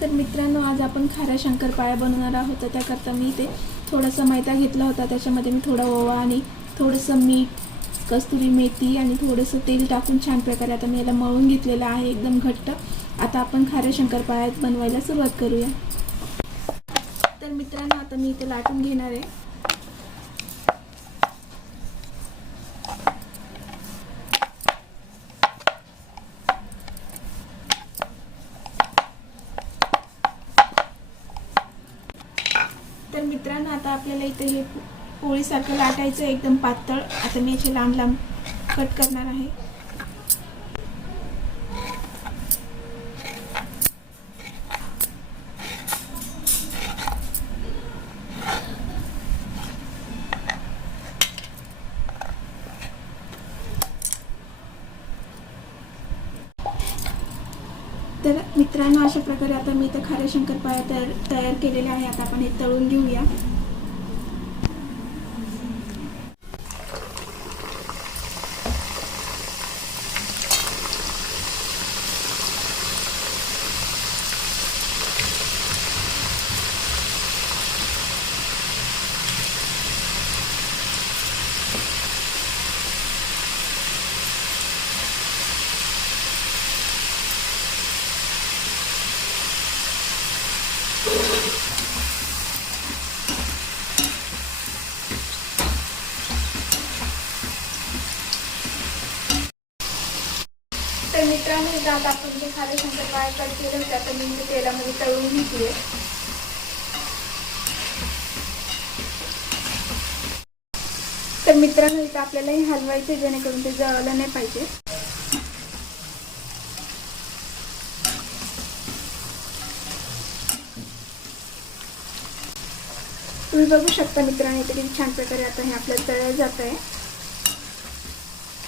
तर मित्रांनो आज आपण खाऱ्या शंकरपाळ्या बनवणार आहोत. तर त्याकरता मी इथे थोडासा मैदा घेतला होता. त्याच्यामध्ये मी थोडा ओवा आणि थोडंसं मीठ कस्तुरी मेथी आणि थोडंसं तेल टाकून छान प्रकारे आता मी याला मळून घेतलेलं आहे. एकदम घट्ट. आता आपण खाऱ्या शंकरपाळ्यात बनवायला सुरुवात करूया. तर मित्रांनो आता मी इथे लाटून घेणार आहे तर मित्रांनो आता आपल्याला इथे हे पोळीसारखं लाटायचं एकदम पातळ. आता मी याचे लांब लांब कट करणार आहे. तर मित्रांनो अशा प्रकारे आता मी इथं खाऱ्या शंकरपाळ्या तयार तयार केलेल्या आहे. आता आपण हे तळून घेऊया. तर मित्रांनो दात आपण जे खाली शंकर पाय कट केलं होतं तर मी तेलामध्ये तळून घेतले तर मित्रांनो इथं आपल्याला हे हलवायचे जेणेकरून ते जळलं नाही पाहिजे. तुम्ही बघू शकता मित्रांनो तरी किती छान प्रकारे आता हे आपल्याला तळलं जात आहे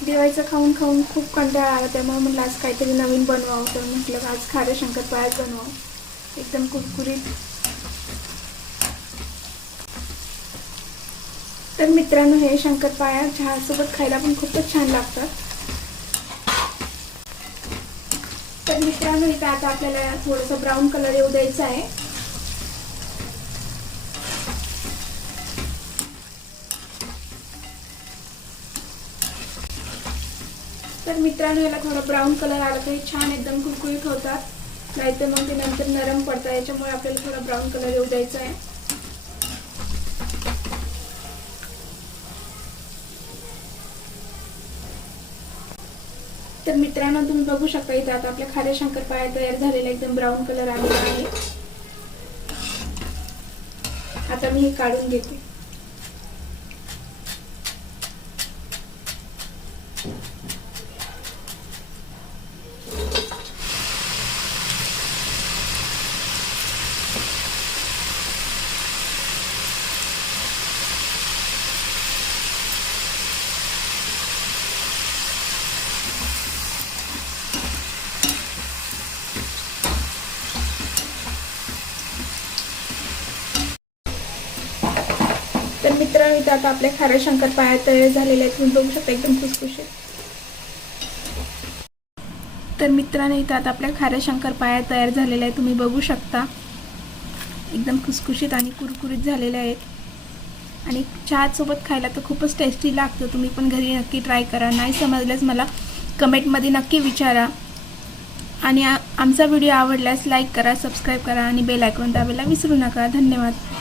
दिवाळीचं खाऊन खाऊन खूप कंटाळा आला त्यामुळे म्हटलं आज काहीतरी नवीन बनवावं. तर म्हटलं आज खाऱ्या शंकरपाळ्याच बनवावं. एकदम कुरकुरीत. तर मित्रांनो हे शंकरपाळ्या चहासोबत खायला पण खूपच छान लागतात. तर मित्रांनो इथं आता आपल्याला थोडंसं ब्राऊन कलर येऊ द्यायचा आहे. तर मित्रांनो याला थोडा ब्राऊन कलर आला तरी छान एकदम कुरकुरीत होतात. नाहीतर मग ते नंतर नरम पडतात. याच्यामुळे आपल्याला थोडा ब्राऊन कलर येऊ द्यायचा आहे. तर मित्रांनो तुम्ही बघू शकता इथे आता आपल्या खाऱ्या शंकरपाळ्या तयार झालेल्या एकदम ब्राऊन कलर आलेला आहे. आता मी हे काढून घेते. तर मित्रांनो इथं आता आपल्या खाऱ्या पाया तयार झालेल्या आहेत. तुम्ही बघू शकता एकदम खुसखुशीत. तर मित्रांनो इथं आता आपल्या खाऱ्या पाया तयार झालेल्या आहेत. तुम्ही बघू शकता. एकदम खुसखुशीत आणि कुरकुरीत झालेल्या आहेत. आणि चहासोबत खायला तर खूपच टेस्टी लागतं. तुम्ही पण घरी नक्की ट्राय करा. नाही समजल्यास मला कमेंटमध्ये नक्की विचारा. आणि आमचा व्हिडिओ आवडल्यास लाईक करा सबस्क्राईब करा आणि बेल आयकॉन दाबायला विसरू नका. धन्यवाद.